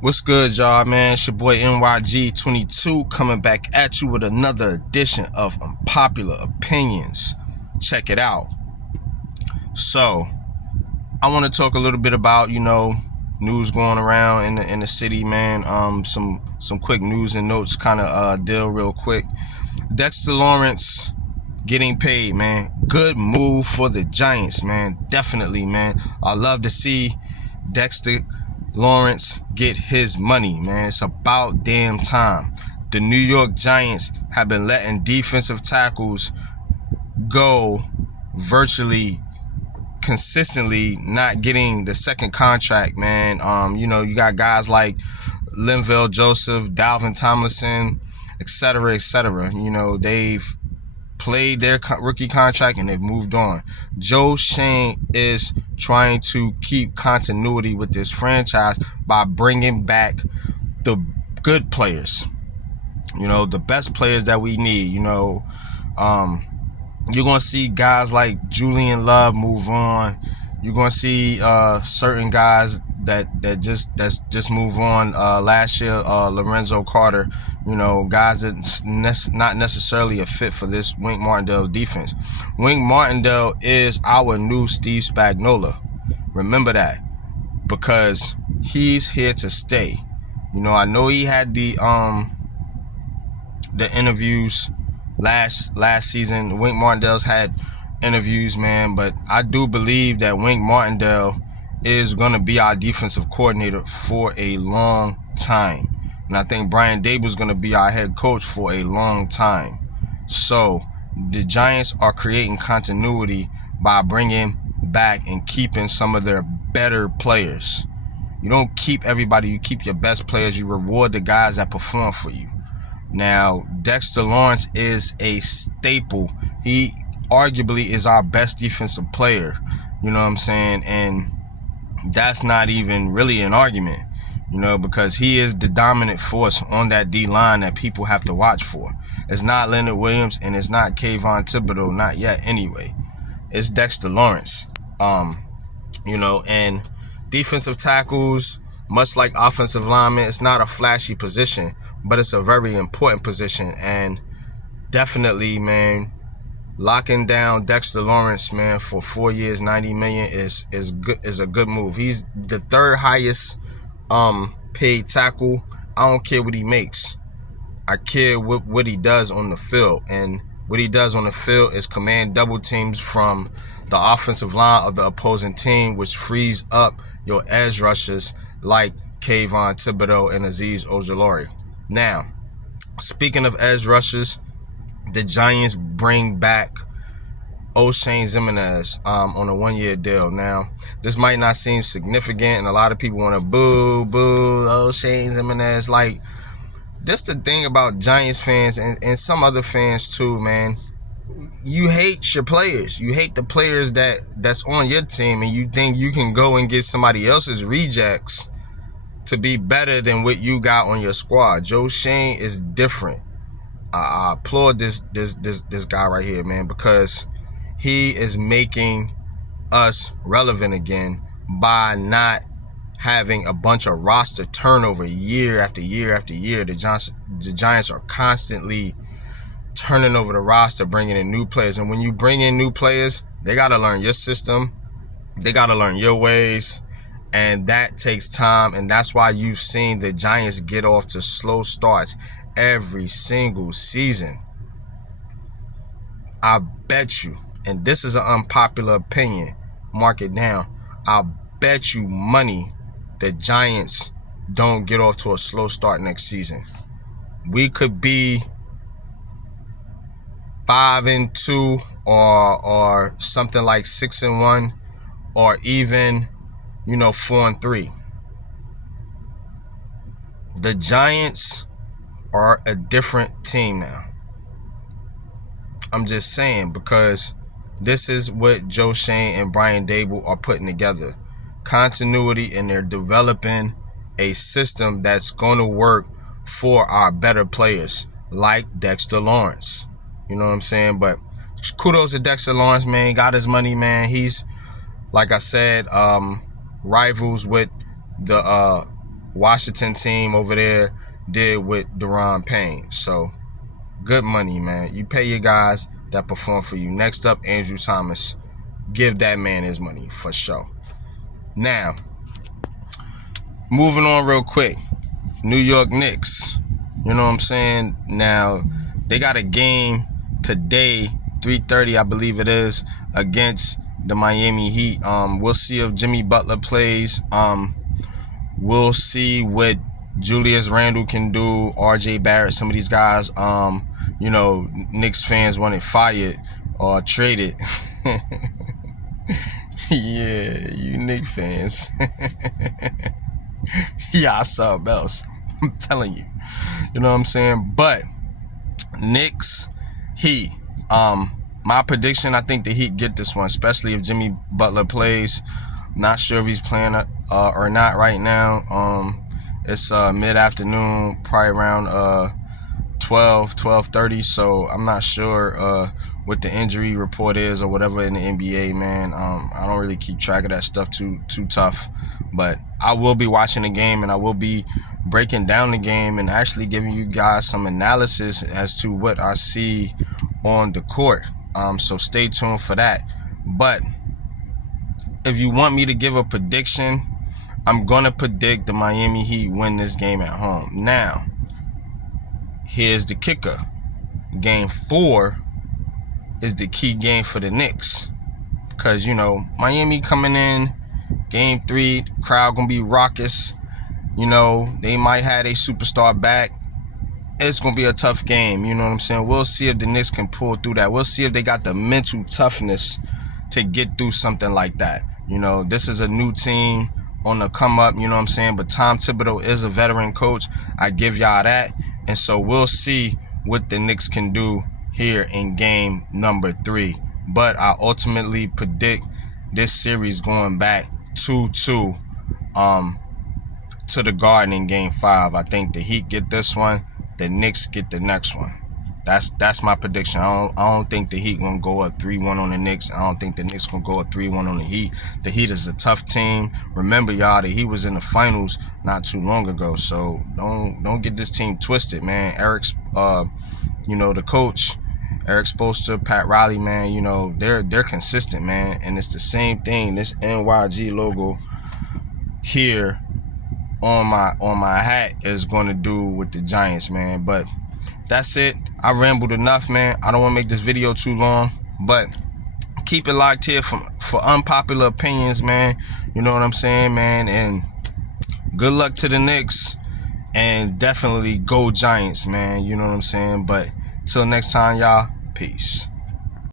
What's good, y'all, man? It's your boy NYG22 coming back at you with another edition of Unpopular Opinions. Check it out. So, I want to talk a little bit about, news going around in the city, man. Some quick news and notes kind of deal real quick. Dexter Lawrence getting paid, man. Good move for the Giants, man. Definitely, man. I love to see Dexter Lawrence get his money, man. It's about damn time. The New York Giants have been letting defensive tackles go virtually consistently, not getting the second contract, man. You got guys like Linval Joseph, Dalvin Tomlinson, etc., etc. They've played their rookie contract and they've moved on. Joe Schoen is trying to keep continuity with this franchise by bringing back the good players, the best players that we need. You're gonna see guys like Julian Love move on. You're gonna see certain guys that just move on. Last year, Lorenzo Carter, guys that's not necessarily a fit for this Wink Martindale defense. Wink Martindale is our new Steve Spagnuolo. Remember that, because he's here to stay. I know he had the interviews last season. Wink Martindale's had interviews, man, but I do believe that Wink Martindale is going to be our defensive coordinator for a long time. And I think Brian Daboll is going to be our head coach for a long time. So the Giants are creating continuity by bringing back and keeping some of their better players. You don't keep everybody, you keep your best players. You reward the guys that perform for you. Now, Dexter Lawrence is a staple. He arguably is our best defensive player. You know what I'm saying? And that's not even really an argument, because he is the dominant force on that D-line that people have to watch for. It's not Leonard Williams and it's not Kayvon Thibodeau, not yet anyway. It's Dexter Lawrence. And defensive tackles, much like offensive linemen, it's not a flashy position, but it's a very important position. And definitely, man, locking down Dexter Lawrence, man, for 4 years, $90 million is a good move. He's the third highest paid tackle. I don't care what he makes. I care what he does on the field. And what he does on the field is command double teams from the offensive line of the opposing team, which frees up your edge rushers like Kayvon Thibodeau and Azeez Ojulari. Now, speaking of edge rushers, the Giants bring back O'Shane Ximines on a 1-year deal. Now, this might not seem significant, and a lot of people want to boo O'Shane Ximines. Like, this the thing about Giants fans and some other fans too, man. You hate your players. You hate the players that's on your team, and you think you can go and get somebody else's rejects to be better than what you got on your squad. Joe Schoen is different. I applaud this guy right here, man, because he is making us relevant again by not having a bunch of roster turnover year after year after year. The Giants are constantly turning over the roster, bringing in new players. And when you bring in new players, they got to learn your system. They got to learn your ways. And that takes time. And that's why you've seen the Giants get off to slow starts every single season. I bet you, and this is an unpopular opinion, mark it down, I bet you money the Giants don't get off to a slow start next season. We could be 5-2 or something like 6-1, or even 4-3. The Giants are a different team now. I'm just saying, because this is what Joe Schoen and Brian Daboll are putting together. Continuity, and they're developing a system that's going to work for our better players like Dexter Lawrence. You know what I'm saying? But kudos to Dexter Lawrence, man. He got his money, man. He's, like I said, rivals with the Washington team over there did with Deron Payne. So good money, man. You pay your guys that perform for you. Next up, Andrew Thomas. Give that man his money for sure. Now, moving on real quick. New York Knicks. You know what I'm saying? Now, they got a game today, 3:30, I believe it is, against the Miami Heat. We'll see if Jimmy Butler plays. We'll see what Julius Randle can do, RJ Barrett, some of these guys, you know, Knicks fans want it fired or traded. Yeah, you Knicks fans. Yeah, something else. I'm telling you. You know what I'm saying? But Knicks, Heat. My prediction, I think the Heat get this one, especially if Jimmy Butler plays. Not sure if he's playing or not right now. It's mid-afternoon, probably around 12:30. So I'm not sure what the injury report is or whatever in the NBA, man. I don't really keep track of that stuff too tough. But I will be watching the game, and I will be breaking down the game and actually giving you guys some analysis as to what I see on the court. So stay tuned for that. But if you want me to give a prediction, I'm going to predict the Miami Heat win this game at home. Now, here's the kicker. Game 4 is the key game for the Knicks. Because, you know, Miami coming in, game 3, crowd going to be raucous. You know, they might have a superstar back. It's going to be a tough game, you know what I'm saying? We'll see if the Knicks can pull through that. We'll see if they got the mental toughness to get through something like that. You know, this is a new team on the come up, you know what I'm saying? But Tom Thibodeau is a veteran coach. I give y'all that. And so we'll see what the Knicks can do here in game number 3. But I ultimately predict this series going back 2-2 to the Garden in game 5. I think the Heat get this one. The Knicks get the next one. That's my prediction. I don't think the Heat gonna go up 3-1 on the Knicks. I don't think the Knicks gonna go up 3-1 on the Heat. The Heat is a tough team. Remember, y'all, that he was in the finals not too long ago. So don't get this team twisted, man. Eric's you know, the coach, Eric Spoelstra, Pat Riley, man, you know, they're consistent, man. And it's the same thing. This NYG logo here on my hat is going to do with the Giants, man. But that's it. I rambled enough, man. I don't want to make this video too long, but keep it locked here for unpopular opinions, man. You know what I'm saying, man? And good luck to the Knicks, and definitely go Giants, man. You know what I'm saying? But till next time, y'all, peace.